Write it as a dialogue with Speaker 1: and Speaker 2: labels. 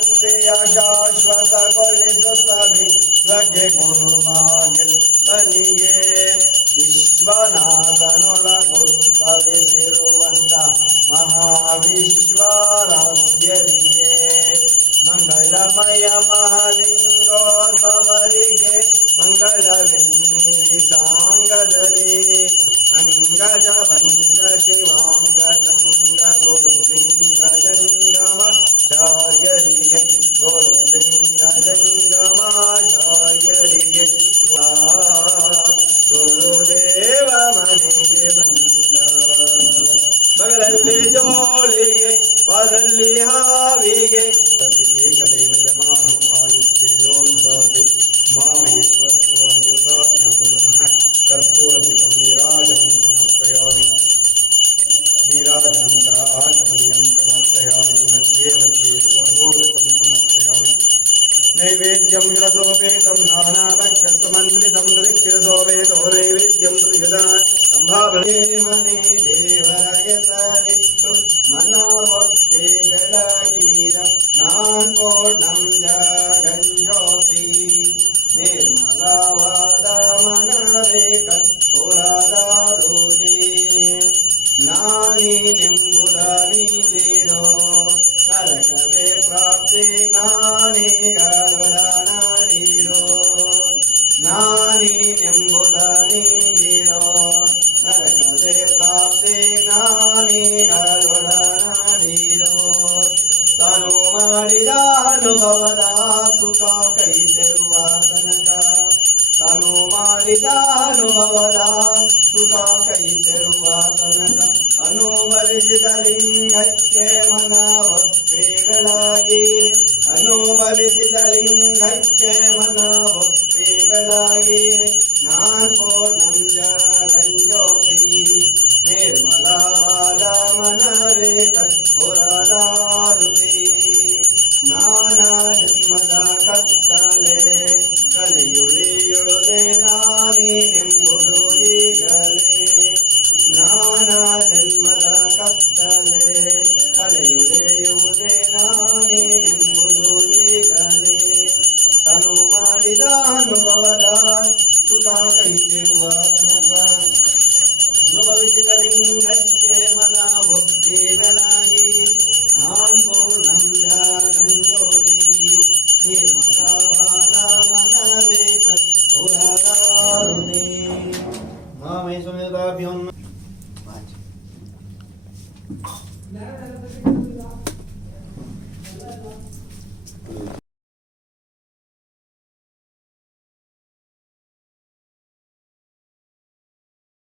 Speaker 1: ಭಕ್ತಿಯ ಶಾಶ್ವತಗೊಳಿಸುತ್ತ ವಿಶ್ವಗೆ ಗುರುವಾಗಿ ನಿಪ್ಪನಿಗೆ ವಿಶ್ವನಾಥನೊಳಗೊತ್ತವಿಸಿರುವಂತ ಮಹಾವಿಶ್ವರಾಧ್ಯರಿಗೆ ಮಂಗಳಮಯ ಮಹಾಲಿಂಗೋದ್ಭವರಿಗೆ ಮಂಗಳವೆನ್ನಿರಿ ಸಾಂಗದಲ್ಲಿ ಅಂಗಜ ಭಂಗ ಜೋಳಿಗೆ ಪಾದಲ್ಲಿ ಹಾವಿಗೆ ಸದಿಗೆ ಕಲೆ ಯಜಮಾನು ಆಯುಸ್ತೇಜೋನ್ಮದಾತಿ ಮಾಮಯೇಶ್ವಸ್ವಂ ದೇವತಾಭ್ಯೋ ನಮಃ ಕರ್ಪೂರ ದೀಪಂ ನೀರಾಜನಂ ಸಮರ್ಪಯಾಮಿ ನೀರಾಜನಂತರ ಆಚಮನೀಯಂ ಸಮರ್ಪಯಾಮಿ ಮಧ್ಯೆ ಮಧ್ಯೆ ಸ್ವರೋದಕಂ ಸಮರ್ಪಯಾಮಿ नैवेद्यं रसोपेतं नानाभक्षसमन्वितं दृक्शिरसोपेतो नैवेद्यं ನಿಂಬುದನಿ ನೀರೋ ನರಕವೇ ಪ್ರಾಪ್ತಿ ಜ್ಞಾನಿಗಳೊಡನಾಡಿರೋ नो माणितानुभवदा सुखा कैशरुवासनक अनुपरिचितलिङ्गैक्ये मन daha bir anlam. Nerede?